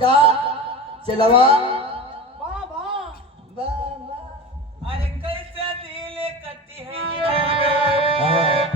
जा चलवा। वाह वाह। वाह वाह। अरे कैसे दिल कटी है हाँ।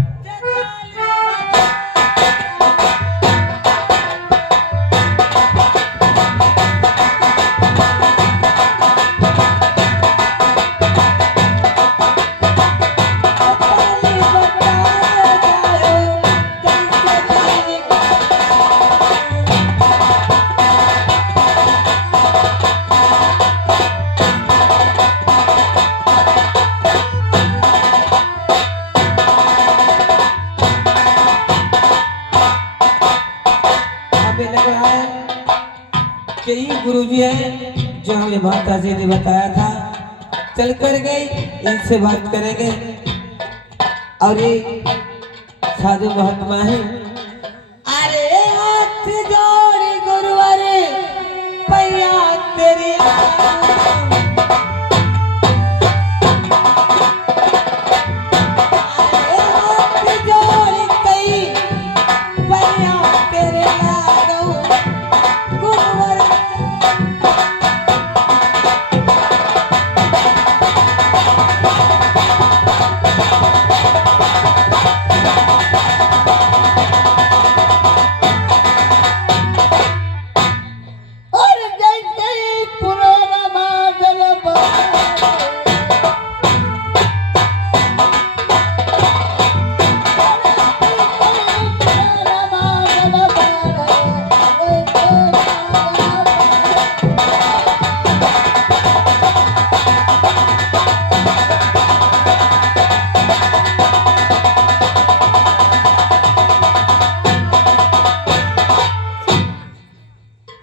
यही गुरुजी है जो हमें माता जी ने बताया था। चल कर गए, इनसे बात करेंगे। और ये साधु महात्मा है। अरे हाथ जोड़ गुरुवर पैया तेरी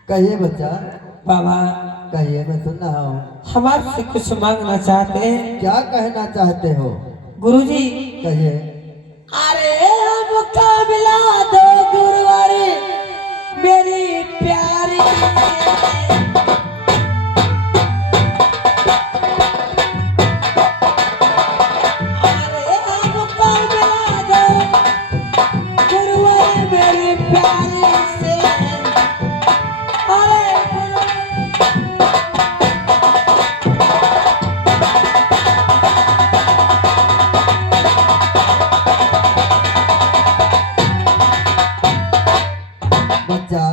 कहिए बच्चा। बाबा कहिए, मैं सुन रहा हूँ। हम आपसे कुछ मांगना चाहते हैं। क्या कहना चाहते हो? गुरुजी कहिए। अरे हमको मिला दो गुरुवर मेरी प्यारी। अरे हमको मिला दो गुरुवर मेरी प्यारी से। अरे बच्चा।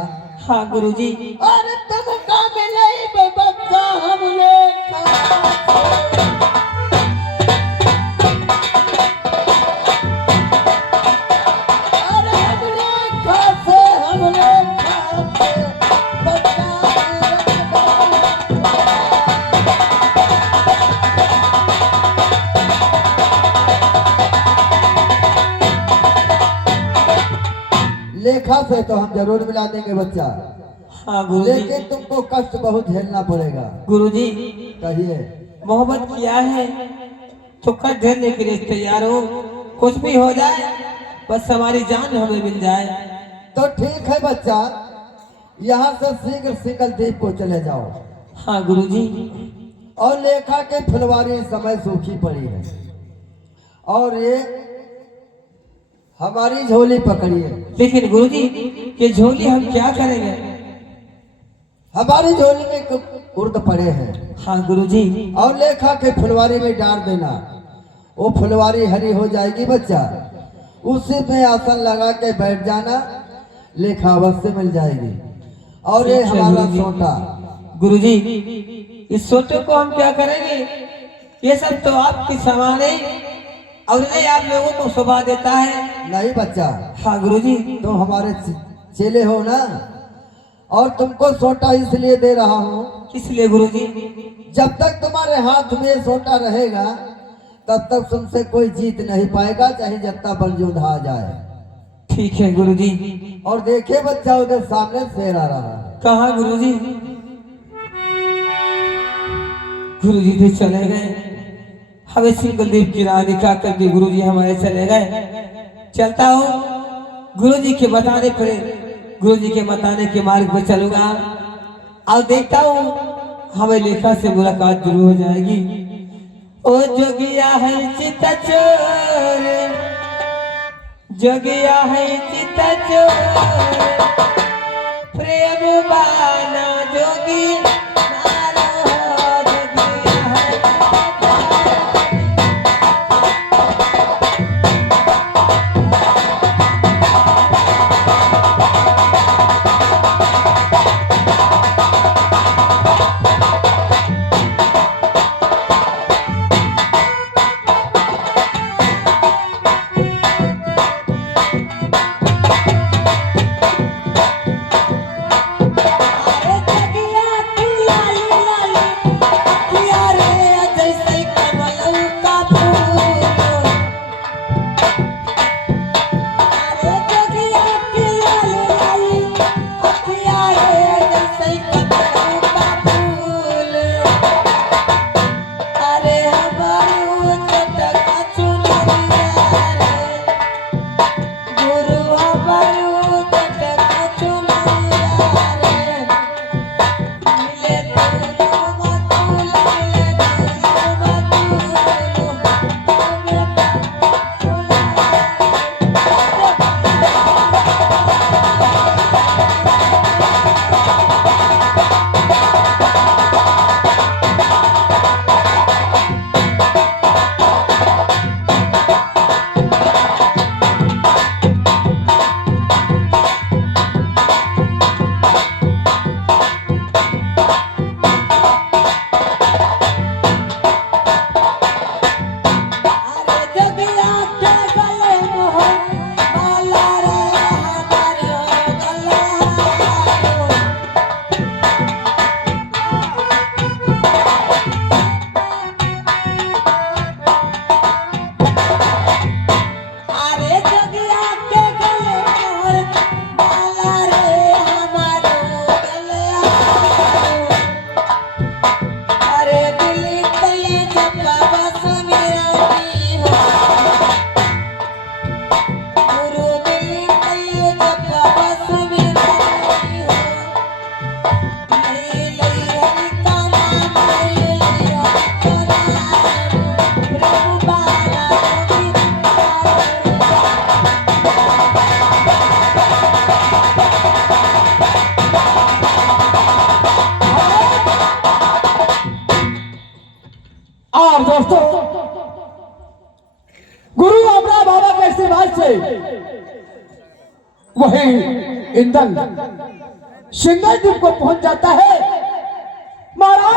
हाँ गुरुजी। अरे तुमको मिले बच्चा हमने लेखा से तो हम जरूर मिला देंगे बच्चा। हाँ गुरुजी। लेकिन तुमको कष्ट बहुत झेलना पड़ेगा। गुरुजी कहिए। मोहब्बत किया है तो कष्ट झेलने के लिए तैयार हो। कुछ भी हो जाए बस हमारी जान हमें मिल जाए। तो ठीक है बच्चा, यहाँ से शीघ्र शीघ्र द्वीप को चले जाओ। हाँ गुरुजी। और लेखा के फुलवारी इस समय सूखी पड़ी है और ये हमारी झोली पकड़िए। लेकिन गुरुजी ये झोली हम क्या करेंगे? हमारी झोली में उर्द पड़े हैं। हाँ गुरुजी। और लेखा के फुलवारी में डाल देना, वो फुलवारी हरी हो जाएगी बच्चा। उसी में आसन लगा के बैठ जाना, लेखा अवश्य मिल जाएगी। और ये हमारा सोटा। गुरुजी इस सोटे को हम क्या करेंगे? ये सब तो आपकी सामान है और ये आप लोगों को शोभा देता है। नहीं बच्चा। हाँ गुरुजी। तुम हमारे चेले हो ना, और तुमको सोटा इसलिए दे रहा हूँ। इसलिए गुरुजी जब तक तुम्हारे हाथ में सोटा रहेगा तब तक तुमसे कोई जीत नहीं पाएगा, चाहे जितना बल योद्धा आ जाए। ठीक है गुरुजी। और देखिए बच्चा, उधर सामने शेर आ रहा है। कहाँ गुरुजी? गुरुजी तो चले गए। हमें सिंगलदीप की राह दिखा करके गुरुजी हमारे चले गए। चलता हूँ गुरुजी के बताने पर, गुरुजी के बताने के मार्ग पर चलूंगा और देखता हूँ हमें लेखा से मुलाकात जरूर हो जाएगी। ओ जोगिया है चिता चोर, जोगिया है चिता चोर, प्रेम बाना दोस्तों, गुरु अपना बाबा के आशीर्वाद से वही इंदल सिंगल द्वीप को पहुंच जाता है। महाराज